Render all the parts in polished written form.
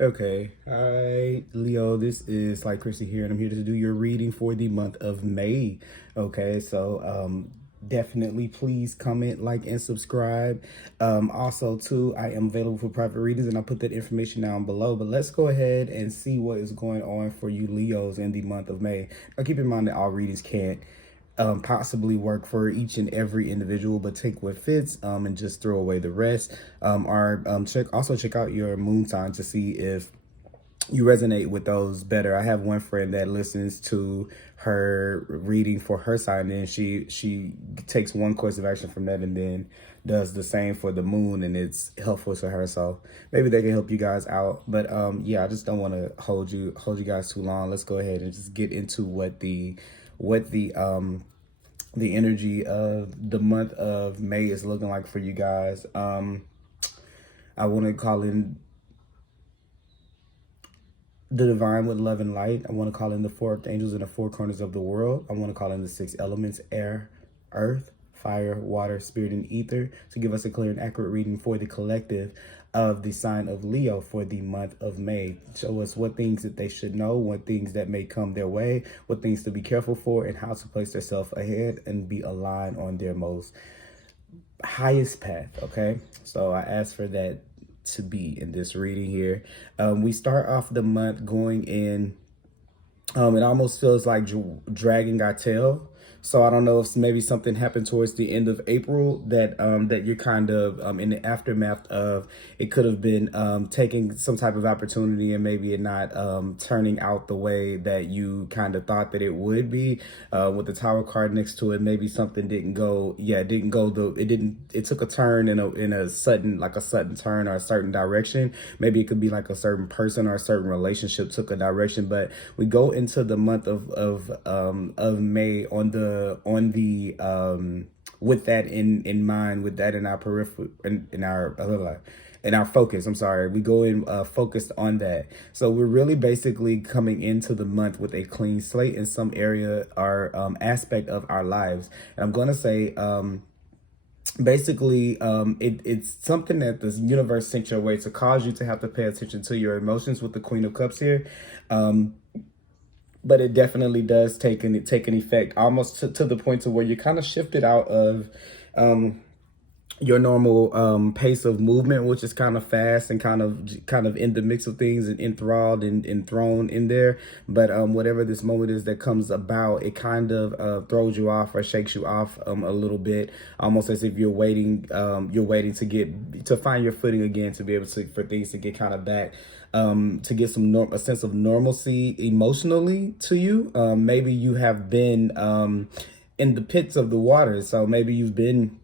Okay, hi Leo, this is Thelightchrissy here, and I'm here to do your reading for the month of May. Okay, so definitely please comment, like, and subscribe. Also too, I am available for private readings, and I'll put that information down below. But let's go ahead and see what is going on for you Leos in the month of May. Now keep in mind that all readings can't possibly work for each and every individual, but take what fits and just throw away the rest. Check out your moon sign to see if you resonate with those better. I have one friend that listens to her reading for her sign, and she takes one course of action from that and then does the same for the moon, and it's helpful to her. So maybe they can help you guys out. But yeah, I just don't want to hold you guys too long. Let's go ahead and just get into what the energy of the month of May is looking like for you guys. I want to call in the divine with love and light. I want to call in the four archangels in the four corners of the world. I want to call in the six elements: air, earth, fire, water, spirit, and ether, to give us a clear and accurate reading for the collective of the sign of Leo for the month of May. Show us what things that they should know, what things that may come their way, what things to be careful for, and how to place themselves ahead and be aligned on their most highest path. Okay, so I asked for that to be in this reading here. We start off the month going in. It almost feels like dragging our tail. So I don't know if maybe something happened towards the end of April that that you're kind of in the aftermath of. It could have been taking some type of opportunity and maybe it not turning out the way that you kind of thought that it would be. With the Tower card next to it, maybe something didn't go. Yeah, it didn't go. It took a turn in a sudden, like a sudden turn or a certain direction. Maybe it could be like a certain person or a certain relationship took a direction. But we go into the month of May with that in mind, with that in our periphery, in our focus. I'm sorry, we go in focused on that. So we're really basically coming into the month with a clean slate in some area or aspect of our lives. And I'm going to say basically it's something that the universe sent your way to cause you to have to pay attention to your emotions with the Queen of Cups here. But it definitely does take an effect almost to the point to where you're kind of shifted out of your normal pace of movement, which is kind of fast and kind of in the mix of things and enthralled and thrown in there. But whatever this moment is that comes about, it kind of throws you off or shakes you off a little bit, almost as if you're waiting to find your footing again, to be able to for things to get kind of back, to get a sense of normalcy emotionally to you. Maybe you have been in the pits of the water, so maybe you've been,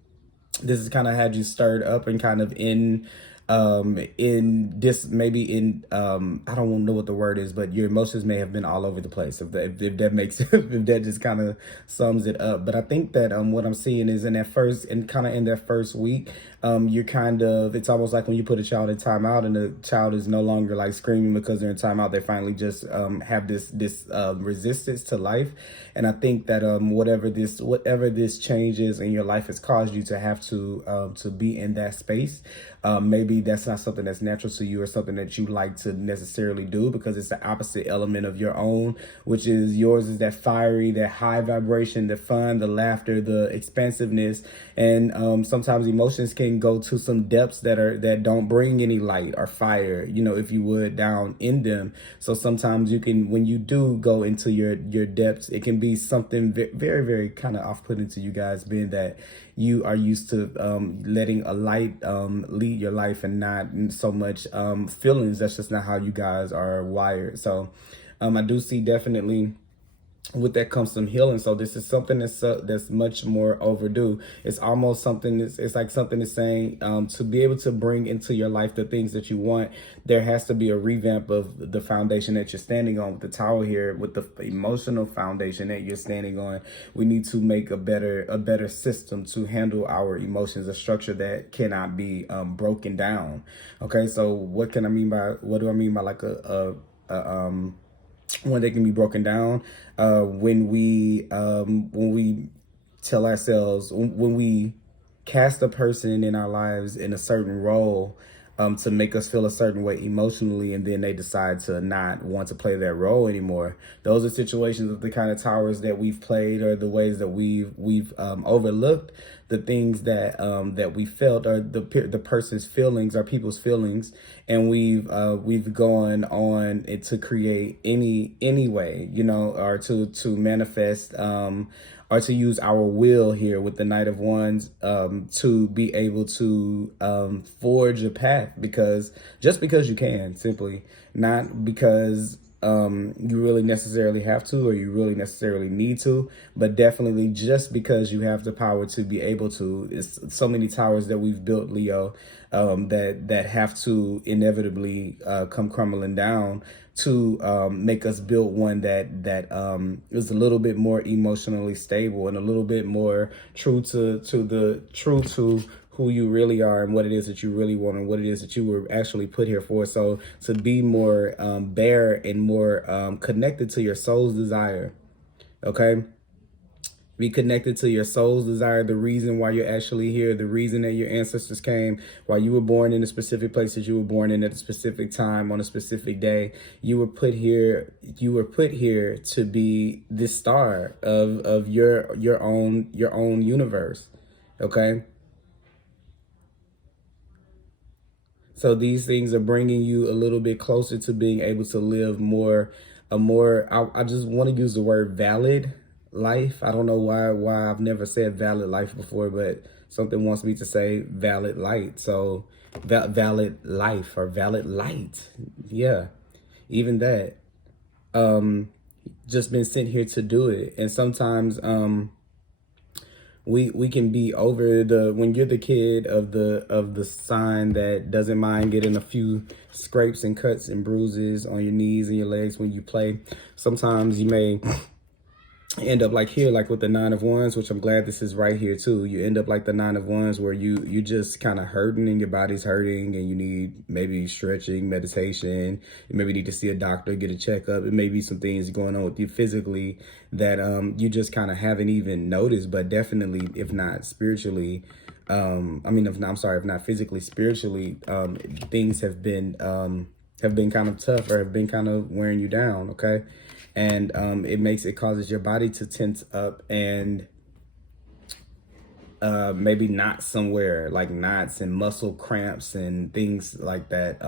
this has kind of had you stirred up and kind of in this, maybe in I don't know what the word is, but your emotions may have been all over the place, if that makes if that just kind of sums it up. But I think that what I'm seeing is in that first, and kind of in that first week, you're kind of, it's almost like when you put a child in timeout and the child is no longer like screaming because they're in timeout. They finally just have this resistance to life. And I think that whatever this change is in your life has caused you to have to be in that space. Maybe that's not something that's natural to you or something that you like to necessarily do, because it's the opposite element of your own, which is yours is that fiery, that high vibration, the fun, the laughter, the expansiveness. And sometimes emotions can go to some depths that don't bring any light or fire, if you would, down in them. So sometimes you can, when you do go into your depths, it can be something very, very kind of off-putting to you guys, being that you are used to letting a light lead your life and not so much feelings. That's just not how you guys are wired. So I do see definitely with that comes some healing. So this is something that's much more overdue. It's almost something it's like something is saying to be able to bring into your life the things that you want, there has to be a revamp of the foundation that you're standing on. With the Tower here, with the emotional foundation that you're standing on, we need to make a better system to handle our emotions, a structure that cannot be broken down. Okay, so what do I mean by like when they can be broken down, when we tell ourselves, when we cast a person in our lives in a certain role, to make us feel a certain way emotionally, and then they decide to not want to play that role anymore. Those are situations of the kind of towers that we've played, or the ways that we've overlooked the things that that we felt, or the person's feelings, or people's feelings, and we've gone on it to create any way, you know, or to manifest, or to use our will here with the Knight of Wands, to be able to forge a path, because just because you can, simply, not because you really necessarily have to, or you really necessarily need to, but definitely just because you have the power to be able to. It's so many towers that we've built, Leo, that have to inevitably come crumbling down to make us build one that is a little bit more emotionally stable, and a little bit more true to who you really are, and what it is that you really want, and what it is that you were actually put here for. So to be more bare and more connected to your soul's desire, okay? Be connected to your soul's desire, the reason why you're actually here, the reason that your ancestors came, why you were born in a specific place that you were born in at a specific time on a specific day. You were put here to be the star of your own universe, okay? So these things are bringing you a little bit closer to being able to live I just want to use the word valid life. I don't know why I've never said valid life before, but something wants me to say valid light. So valid life, or valid light. Yeah, even that. Just been sent here to do it. And sometimes we can be over when you're the kid of the sign that doesn't mind getting a few scrapes and cuts and bruises on your knees and your legs when you play. Sometimes you may end up like here, like with the Nine of Wands, which I'm glad this is right here too. You end up like the Nine of Wands, where you just kind of hurting, and your body's hurting, and you need maybe stretching, meditation. You maybe need to see a doctor, get a checkup. It may be some things going on with you physically that you just kind of haven't even noticed, but definitely, if not spiritually, if not physically, spiritually, things have been kind of tough, or have been kind of wearing you down, okay? And it causes your body to tense up, and maybe knots somewhere, like knots and muscle cramps and things like that,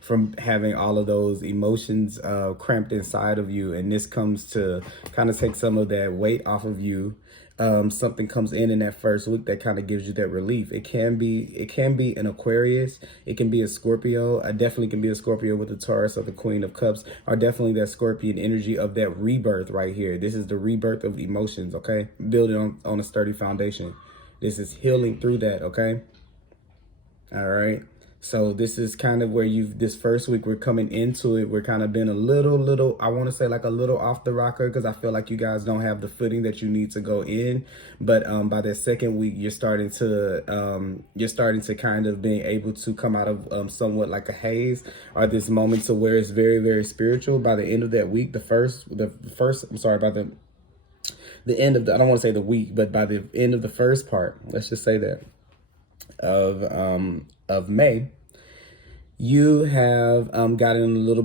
from having all of those emotions cramped inside of you. And this comes to kind of take some of that weight off of you. Something comes in that first week that kind of gives you that relief. It can be an Aquarius, it can be a Scorpio. I definitely can be a Scorpio with the Taurus or the Queen of Cups, or definitely that Scorpion energy of that rebirth right here. This is the rebirth of emotions, okay? Building on a sturdy foundation. This is healing through that, okay? All right. So this is kind of where this first week we're coming into it. We're kind of been a little, I want to say like a little off the rocker, because I feel like you guys don't have the footing that you need to go in. But by that second week, you're starting to kind of being able to come out of somewhat like a haze, or this moment to where it's very, very spiritual. By the end of that week, by the end of I don't want to say the week, but by the end of the first part, let's just say that, of May, you have gotten a little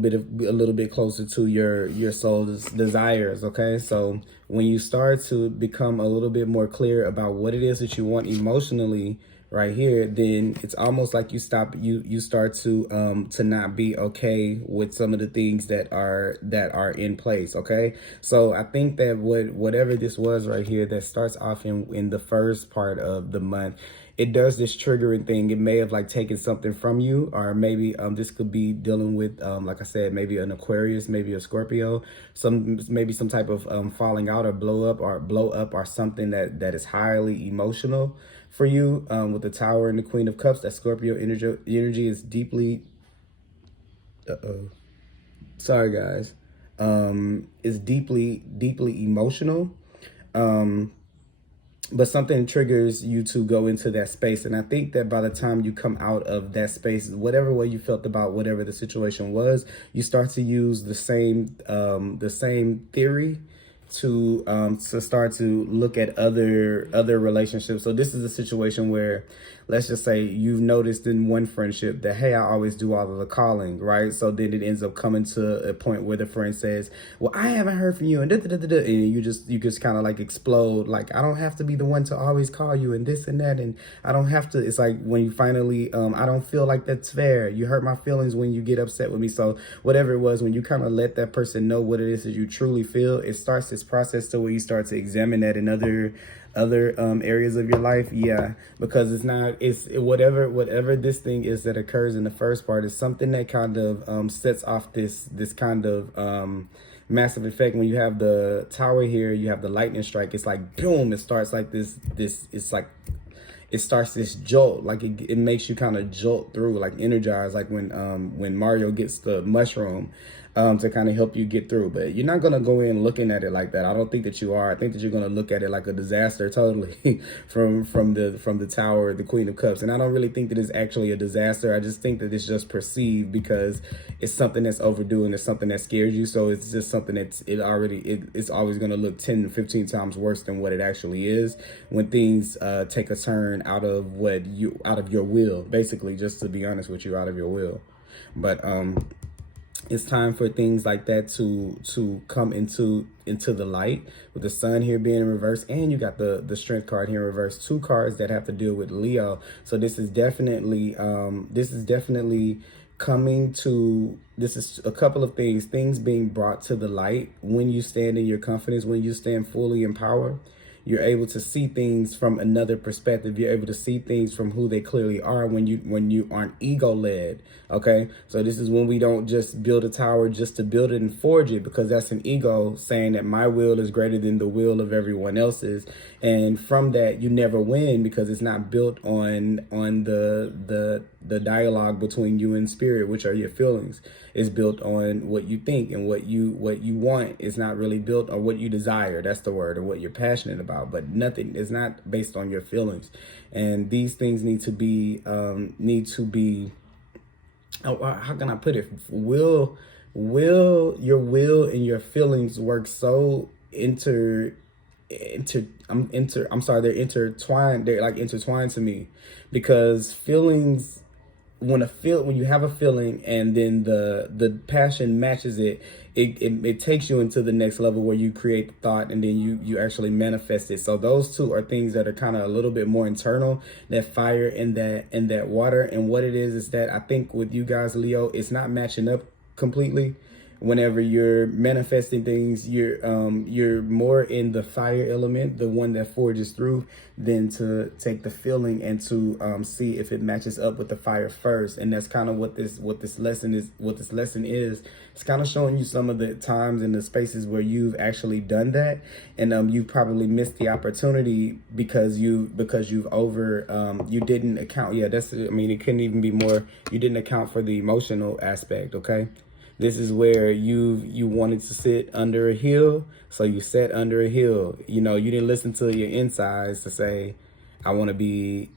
bit closer to your soul's desires, okay? So when you start to become a little bit more clear about what it is that you want emotionally right here, then it's almost like you start to not be okay with some of the things that are in place, okay? So I think that whatever this was right here that starts off in the first part of the month, it does this triggering thing. It may have like taken something from you, or maybe this could be dealing with, like I said, maybe an Aquarius, maybe a Scorpio, maybe some type of falling out or blow up or something that is highly emotional for you. With the Tower and the Queen of Cups, that Scorpio energy is deeply, sorry guys, is deeply emotional. But something triggers you to go into that space. And I think that by the time you come out of that space, whatever way you felt about whatever the situation was, you start to use the same theory to start to look at other relationships. So this is a situation where, let's just say you've noticed in one friendship that, hey, I always do all of the calling, right? So then it ends up coming to a point where the friend says, well, I haven't heard from you, and and you just kind of like explode, like, I don't have to be the one to always call you, and this and that, and I don't have to. It's like when you finally, I don't feel like that's fair. You hurt my feelings when you get upset with me. So whatever it was, when you kind of let that person know what it is that you truly feel, it starts this process to where you start to examine that in other areas of your life. Yeah, because it's whatever this thing is that occurs in the first part is something that kind of sets off this kind of massive effect. When you have the tower here, you have the lightning strike. It's like boom, it starts like this it's like it starts this jolt, like it makes you kind of jolt through, like energize, like when Mario gets the mushroom to kind of help you get through. But you're not gonna go in looking at it like that. I don't think that you are. I think that you're gonna look at it like a disaster, totally, from the tower, the Queen of Cups. And I don't really think that it's actually a disaster. I just think that it's just perceived because it's something that's overdue and it's something that scares you. So it's just something that's it's always gonna look 10 to 15 times worse than what it actually is when things take a turn out of your will, basically, just to be honest with you, out of your will. But it's time for things like that to come into the light, with the sun here being in reverse, and you got the strength card here in reverse, two cards that have to deal with Leo. So this is definitely coming to, this is a couple of things being brought to the light. When you stand in your confidence, when you stand fully in power, you're able to see things from another perspective. You're able to see things from who they clearly are when you aren't ego led. Okay, so this is when we don't just build a tower just to build it and forge it, because that's an ego saying that my will is greater than the will of everyone else's, and from that you never win, because it's not built on the dialogue between you and spirit, which are your feelings. It's built on what you think and what you want. It's not really built on what you desire. That's the word, or what you're passionate about. But nothing is not based on your feelings. And these things need to be how can I put it? Will your will and your feelings work so they're intertwined. They're like intertwined to me, because feelings, when you have a feeling and then the passion matches it takes you into the next level where you create the thought and then you actually manifest it. So those two are things that are kind of a little bit more internal, that fire and that water. And what it is that I think with you guys, Leo, it's not matching up completely. Whenever you're manifesting things, you're more in the fire element, the one that forges through, than to take the feeling and to see if it matches up with the fire first. And that's kind of what this lesson is. It's kind of showing you some of the times and the spaces where you've actually done that, and you probably missed the opportunity because you've you didn't account. Yeah, it couldn't even be more. You didn't account for the emotional aspect. Okay. This is where you wanted to sit under a hill, so you sat under a hill. You didn't listen to your insides to say, I want to be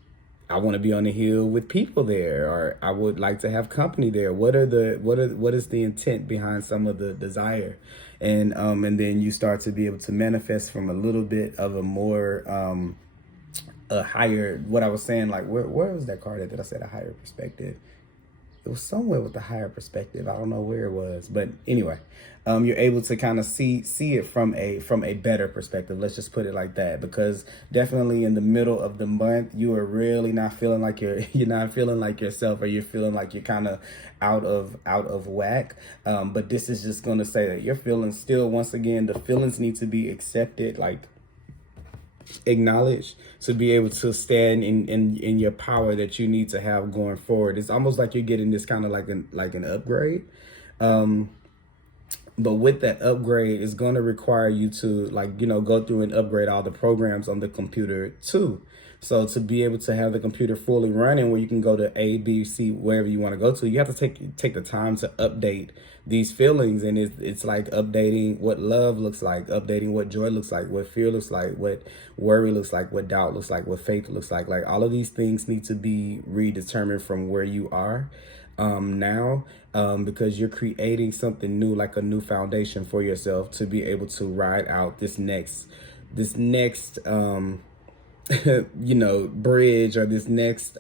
on the hill with people there, or I would like to have company there. What is the intent behind some of the desire? And then you start to be able to manifest from a little bit of a more a higher, what I was saying, like where was that card that I said a higher perspective? It was somewhere with a higher perspective. I don't know where it was, but anyway, you're able to kind of see it from a better perspective. Let's just put it like that, because definitely in the middle of the month, you are really not feeling like you're not feeling like yourself, or you're feeling like you're kind of out of whack. But this is just going to say that you're feeling still. Once again, the feelings need to be accepted, like acknowledged, to be able to stand in your power that you need to have going forward. It's almost like you're getting this kind of like an upgrade, but with that upgrade, it's going to require you to go through and upgrade all the programs on the computer too. So to be able to have the computer fully running, where you can go to A, B, C, wherever you want to go to, you have to take the time to update these feelings. And it's like updating what love looks like, updating what joy looks like, what fear looks like, what worry looks like, what doubt looks like, what faith looks like. Like all of these things need to be redetermined from where you are. now, because you're creating something new, like a new foundation for yourself to be able to ride out this next you know, bridge, or this next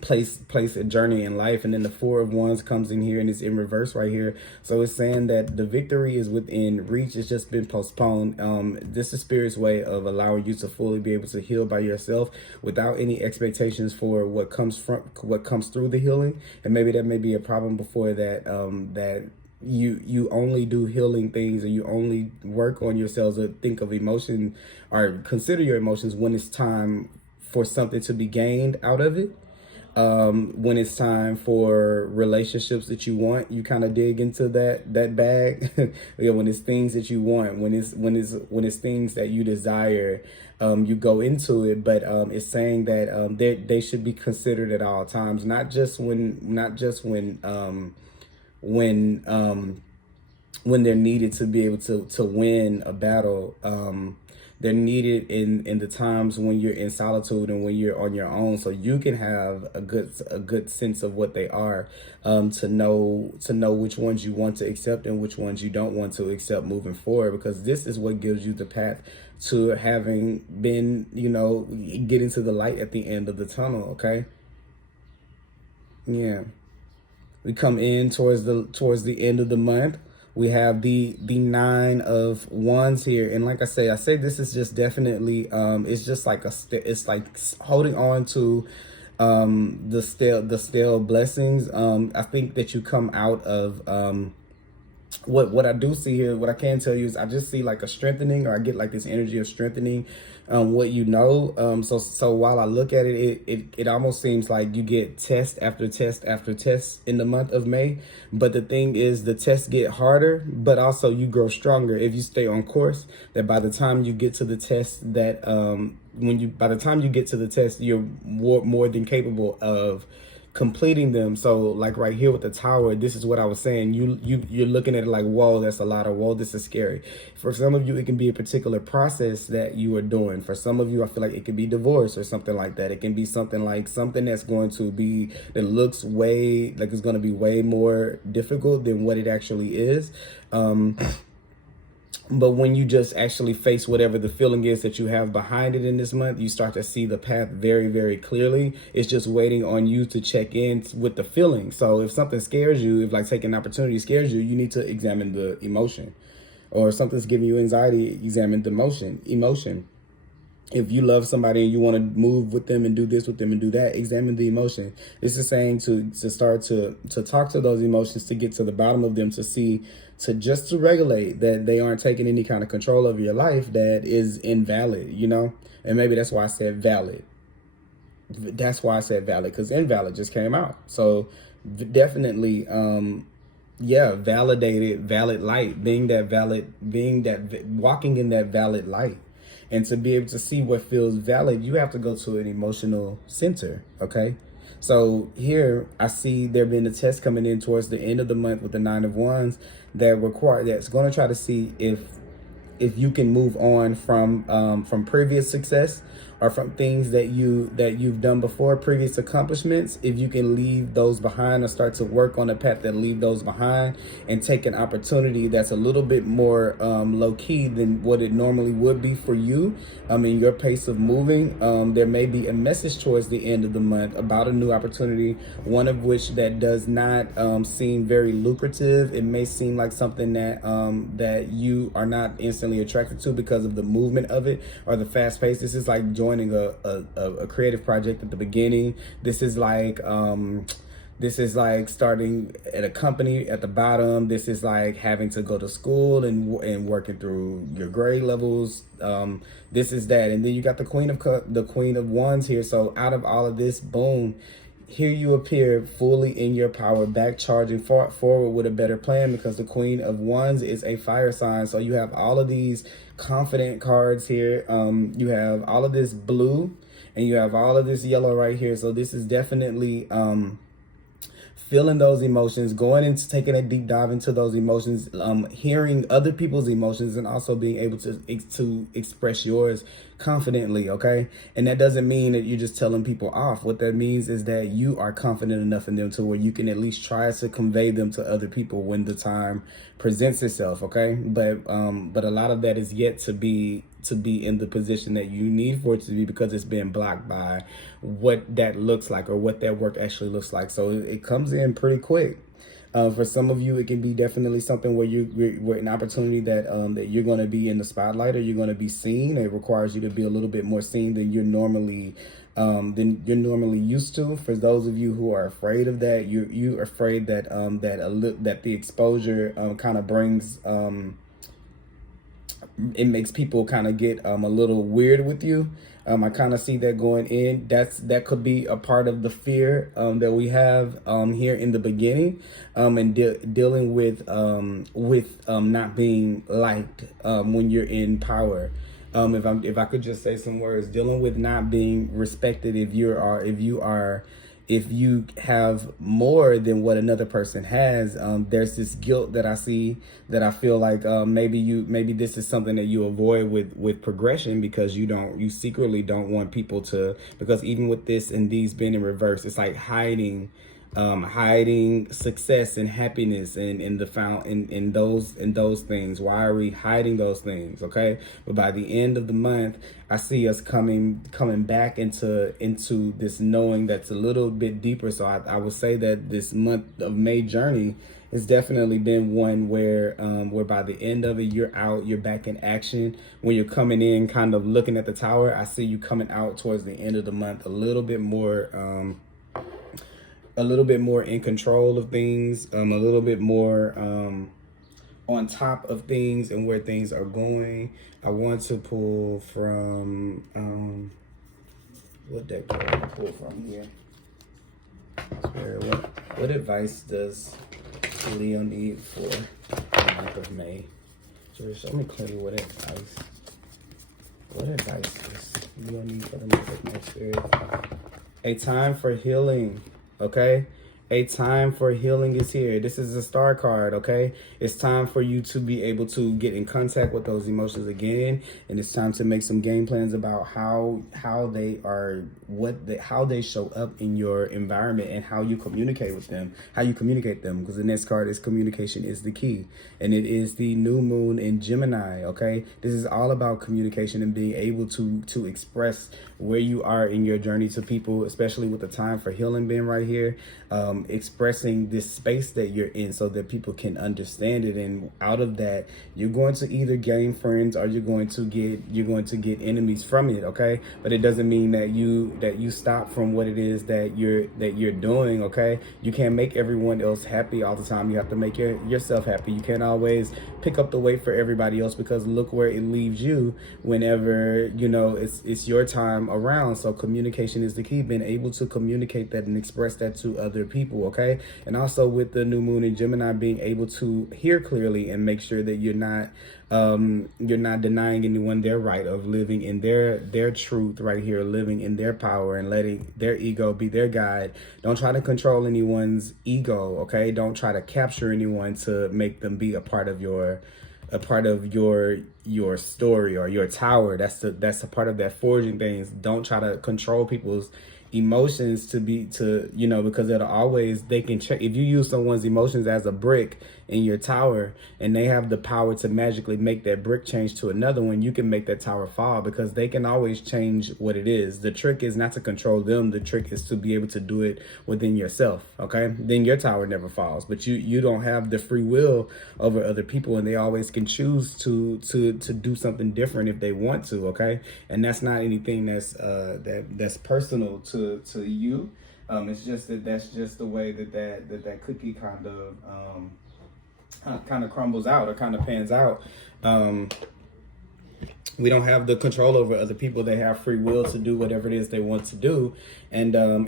place a journey in life. And then the Four of Wands comes in here and it's in reverse right here, so it's saying that the victory is within reach. It's just been postponed. This is Spirit's way of allowing you to fully be able to heal by yourself without any expectations for what comes through the healing. And maybe that may be a problem before that, that you only do healing things, or you only work on yourselves, or think of emotion or consider your emotions when it's time for something to be gained out of it. When it's time for relationships that you want, you kind of dig into that bag. Yeah, when it's things that you want, when it's things that you desire, you go into it. But it's saying that they should be considered at all times, not just when they're needed to be able to win a battle. They're needed in the times when you're in solitude and when you're on your own, so you can have a good sense of what they are, to know which ones you want to accept and which ones you don't want to accept moving forward, because this is what gives you the path to having been, you know, getting to the light at the end of the tunnel. Okay. Yeah. We come in towards the end of the month. We have the Nine of Wands here, and like I say this is just definitely it's just like it's like holding on to the stale blessings. I think that you come out of what I do see here, what I can tell you is I just see like a strengthening, or I get like this energy of strengthening what you know. So while I look at it, it almost seems like you get test after test after test in the month of May. But the thing is, the tests get harder, but also you grow stronger if you stay on course. That by the time you get to the test, that by the time you get to the test, you're more than capable of completing them. So like right here with the Tower, this is what I was saying. You're looking at it like, whoa, that's a lot, of whoa, this is scary. For some of you, it can be a particular process that you are doing. For some of you, I feel like it could be divorce or something like that. It can be something that's going to be, that looks way like it's going to be way more difficult than what it actually is. But when you just actually face whatever the feeling is that you have behind it in this month, you start to see the path very, very clearly. It's just waiting on you to check in with the feeling. So if something scares you, if like taking an opportunity scares you, you need to examine the emotion. Or if something's giving you anxiety, examine the emotion. If you love somebody and you want to move with them and do this with them and do that, examine the emotion. This is saying to start to talk to those emotions, to get to the bottom of them, to see, to regulate that they aren't taking any kind of control over your life that is invalid, you know? And maybe that's why I said valid. That's why I said valid, because invalid just came out. So definitely, yeah, validated, valid light, walking in that valid light. And to be able to see what feels valid, you have to go to an emotional center, okay? So here I see there being a test coming in towards the end of the month with the Nine of Wands that's going to try to see if you can move on from previous success, or from things that you've done before, previous accomplishments. If you can leave those behind, or start to work on a path that leave those behind, and take an opportunity that's a little bit more low key than what it normally would be for you. In your pace of moving, there may be a message towards the end of the month about a new opportunity, one of which that does not seem very lucrative. It may seem like something that you are not instantly attracted to because of the movement of it, or the fast pace. This is like joining a creative project at the beginning. This is like starting at a company at the bottom. This is like having to go to school and working through your grade levels. This is that. And then you got the Queen of Wands here. So out of all of this, boom, here you appear fully in your power, back charging forward with a better plan, because the Queen of Wands is a fire sign. So you have all of these confident cards here. You have all of this blue, and you have all of this yellow right here. So this is definitely feeling those emotions, going into taking a deep dive into those emotions, hearing other people's emotions, and also being able to express yours confidently, okay? And that doesn't mean that you're just telling people off. What that means is that you are confident enough in them to where you can at least try to convey them to other people when the time presents itself, okay? But a lot of that is yet to be in the position that you need for it to be, because it's been blocked by what that looks like or what that work actually looks like. So it comes in pretty quick. For some of you, it can be definitely something where where an opportunity that that you're going to be in the spotlight, or you're going to be seen. It requires you to be a little bit more seen than you're normally used to. For those of you who are afraid of that, you are afraid that that the exposure kind of brings it makes people kind of get a little weird with you. I kind of see that going in. That could be a part of the fear that we have here in the beginning, and dealing with not being liked when you're in power. If I could just say some words, dealing with not being respected if you have more than what another person has. There's this guilt that I see, that I feel like maybe this is something that you avoid with progression, because you secretly don't want people to, because even with this and these being in reverse, it's like hiding success and happiness and in those things. Why are we hiding those things? Okay, but by the end of the month, I see us coming back into this knowing that's a little bit deeper. So I would say that this month of May journey has definitely been one where by the end of it, you're back in action. When you're coming in, kind of looking at the tower, I see you coming out towards the end of the month a little bit more in control of things, a little bit more on top of things and where things are going. I want to pull from what deck do I want to pull from here? What advice does Leo need for the month of May? Just let me clear you what advice does Leo need for the month of May, Spirit? A time for healing. Okay, a time for healing is here. This is a star card. Okay, it's time for you to be able to get in contact with those emotions again, and it's time to make some game plans about how they are, how they show up in your environment, and how you communicate with them, because the next card is communication is the key, and it is the new moon in Gemini. Okay, this is all about communication and being able to express where you are in your journey to people, especially with the time for healing being right here. Expressing this space that you're in so that people can understand it, and out of that, you're going to either gain friends or you're going to get enemies from it. Okay, but it doesn't mean that you stop from what it is that you're doing. Okay, you can't make everyone else happy all the time. You have to make yourself happy. You can't always pick up the weight for everybody else, because look where it leaves you whenever it's your time around. So communication is the key, being able to communicate that and express that to other people. Okay, and also with the new moon in Gemini, being able to hear clearly and make sure that you're not denying anyone their right of living in their truth right here, living in their power and letting their ego be their guide. Don't try to control anyone's ego. Okay, don't try to capture anyone to make them be a part of your story or your tower. That's a part of that forging things. Don't try to control people's emotions because they can check. If you use someone's emotions as a brick in your tower and they have the power to magically make that brick change to another one, you can make that tower fall, because they can always change what it is. The trick is not to control them. The trick is to be able to do it within yourself. Okay, then your tower never falls. But you don't have the free will over other people, and they always can choose to do something different if they want to. Okay, and that's not anything that's personal to you. It's just that's just the way that cookie kind of crumbles out or kind of pans out. We don't have the control over other people. They have free will to do whatever it is they want to do, and when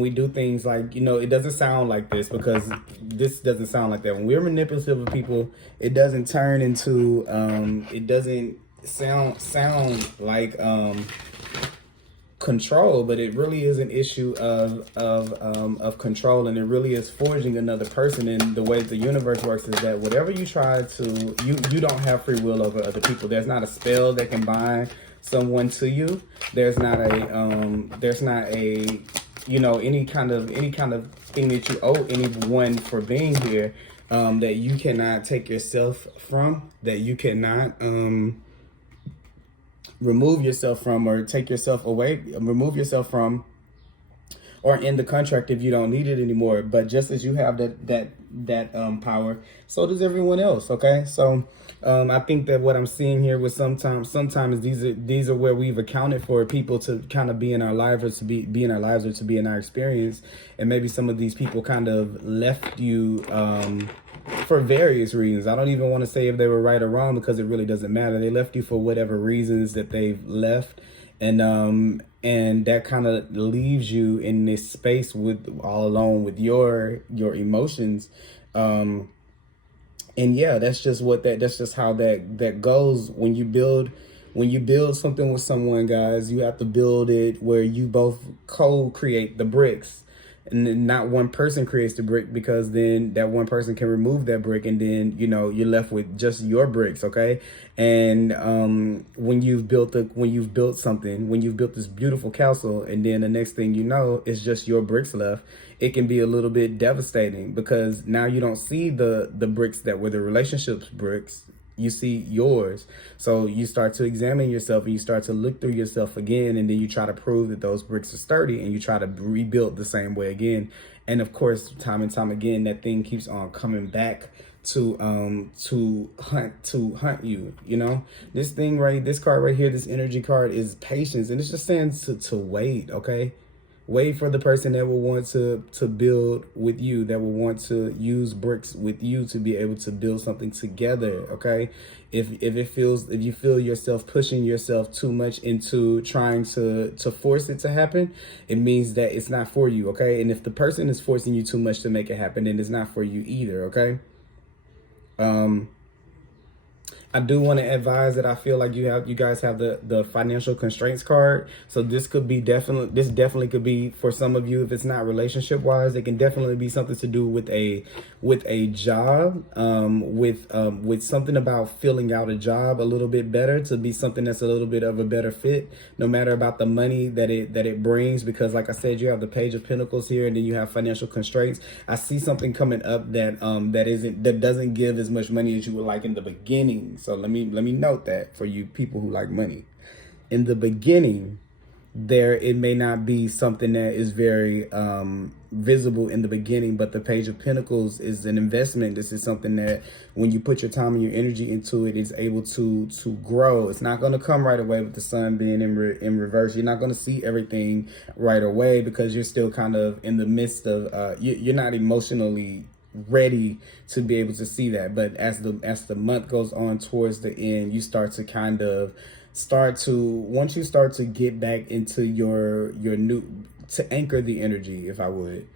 we do things like, it doesn't sound like this, because this doesn't sound like that. When we're manipulative of people, it doesn't turn into it doesn't sound like control, but it really is an issue of control, and it really is forging another person. And the way the universe works is that whatever you try to, you don't have free will over other people. There's not a spell that can bind someone to you. There's not a you know, any kind of thing that you owe anyone for being here, that you cannot take yourself from, that you cannot remove yourself from, or take yourself away, remove yourself from, or end the contract if you don't need it anymore. But just as you have that power, so does everyone else. Okay, so I think that what I'm seeing here was sometimes these are where we've accounted for people to kind of be in our lives, or to be in our lives, or to be in our experience, and maybe some of these people kind of left you for various reasons. I don't even want to say if they were right or wrong, because it really doesn't matter. They left you for whatever reasons that they've left, and that kind of leaves you in this space with all alone with your emotions. And yeah, that's just how that goes when you build something with someone, guys. You have to build it where you both co-create the bricks. And then not one person creates the brick, because then that one person can remove that brick, and then, you know, you're left with just your bricks. Okay. And when you've built something, when you've built this beautiful castle, and then the next thing you know, it's just your bricks left, it can be a little bit devastating, because now you don't see the bricks that were the relationship's bricks. You see yours. So you start to examine yourself, and you start to look through yourself again, and then you try to prove that those bricks are sturdy, and you try to rebuild the same way again. And of course, time and time again, that thing keeps on coming back to hunt you. You know, this card right here, this energy card, is patience, and it's just saying to wait. Okay. Wait for the person that will want to build with you, that will want to use bricks with you to be able to build something together. Okay, if you feel yourself pushing yourself too much into trying to force it to happen, it means that it's not for you. Okay, and if the person is forcing you too much to make it happen, then it's not for you either. Okay. I do want to advise that I feel like you guys have the financial constraints card. So this definitely could be for some of you. If it's not relationship wise, it can definitely be something to do with a job, with something about filling out a job a little bit better, to be something that's a little bit of a better fit, no matter about the money that it brings. Because like I said, you have the Page of Pentacles here, and then you have financial constraints. I see something coming up that doesn't give as much money as you would like in the beginning. So let me note that for you people who like money. In the beginning, it may not be something that is very visible in the beginning, but the Page of Pentacles is an investment. This is something that when you put your time and your energy into it, it's able to grow. It's not going to come right away with the sun being in reverse. You're not going to see everything right away, because you're still kind of in the midst of you're not emotionally ready to be able to see that. But as the month goes on towards the end, you start to once you start to get back into your new, to anchor the energy, if I would,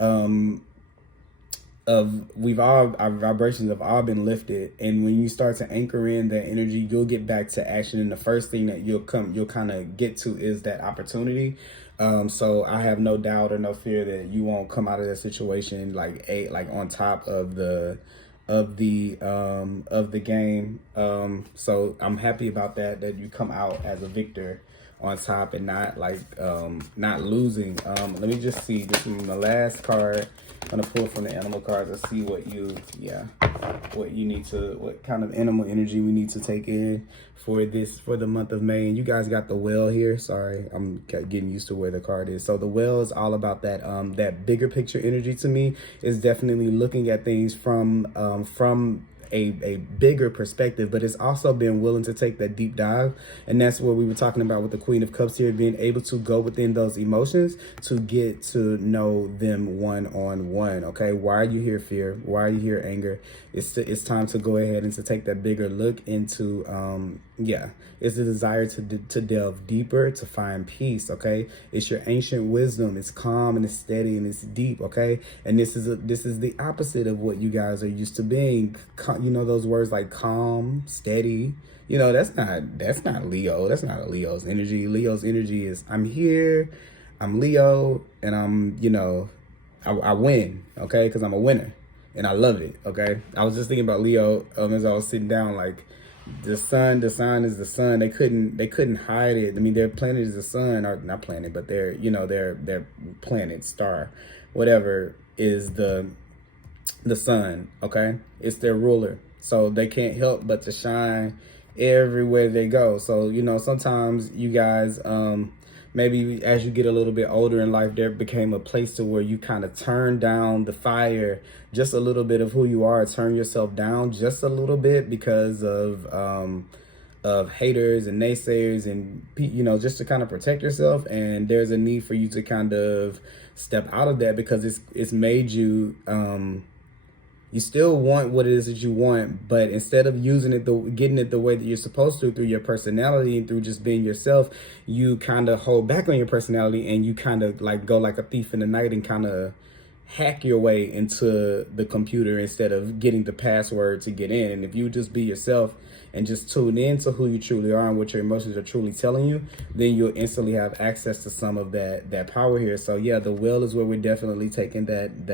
our vibrations have all been lifted, and when you start to anchor in that energy, you'll get back to action. And the first thing that you'll kind of get to is that opportunity. So I have no doubt or no fear that you won't come out of that situation like on top of the game. So I'm happy about that you come out as a victor on top, and not losing. Let me just see, this is my last card. I'm gonna pull from the animal cards and see what kind of animal energy we need to take in for the month of May. And you guys got the whale here. Sorry, I'm getting used to where the card is. So the whale is all about that bigger picture energy. To me, is definitely looking at things from a bigger perspective, but it's also being willing to take that deep dive. And that's what we were talking about with the Queen of Cups here, being able to go within those emotions to get to know them one-on-one. Okay, why are you here, fear? Why are you here, anger? It's time to go ahead and to take that bigger look into Yeah, it's a desire to delve deeper, to find peace. Okay, it's your ancient wisdom. It's calm and it's steady and it's deep. Okay, and this is the opposite of what you guys are used to being. You know those words like calm, steady. You know that's not Leo. That's not a Leo's energy. Leo's energy is I'm here, I'm Leo, and I'm I win. Okay, because I'm a winner and I love it. Okay, I was just thinking about Leo as I was sitting down, like the sign is the sun. They couldn't hide it. I mean, their planet is the sun, or not planet, but their planet, star, whatever, is the sun. Okay, it's their ruler, so they can't help but to shine everywhere they go. So sometimes you guys maybe as you get a little bit older in life, there became a place to where you kind of turn down the fire just a little bit of who you are, turn yourself down just a little bit because of haters and naysayers, and just to kind of protect yourself. And there's a need for you to kind of step out of that because it's made you you still want what it is that you want, but instead of using it, getting it the way that you're supposed to through your personality and through just being yourself, you kind of hold back on your personality and you kind of like go like a thief in the night and kind of hack your way into the computer instead of getting the password to get in. And if you just be yourself and just tune in to who you truly are and what your emotions are truly telling you, then you'll instantly have access to some of that power here. So yeah, the well is where we're definitely taking that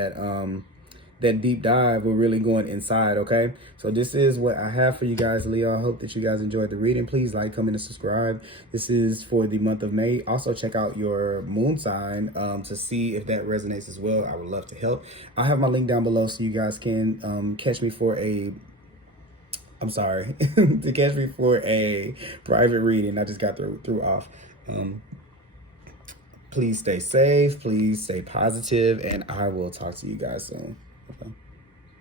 deep dive. We're really going inside. Okay, so this is what I have for you guys, Leo. I hope that you guys enjoyed the reading. Please like, comment, and subscribe. This is for the month of May. Also check out your moon sign to see if that resonates as well. I would love to help. I have my link down below so you guys can catch me for a to catch me for a private reading. I just got through off. Please stay safe, please stay positive, and I will talk to you guys soon.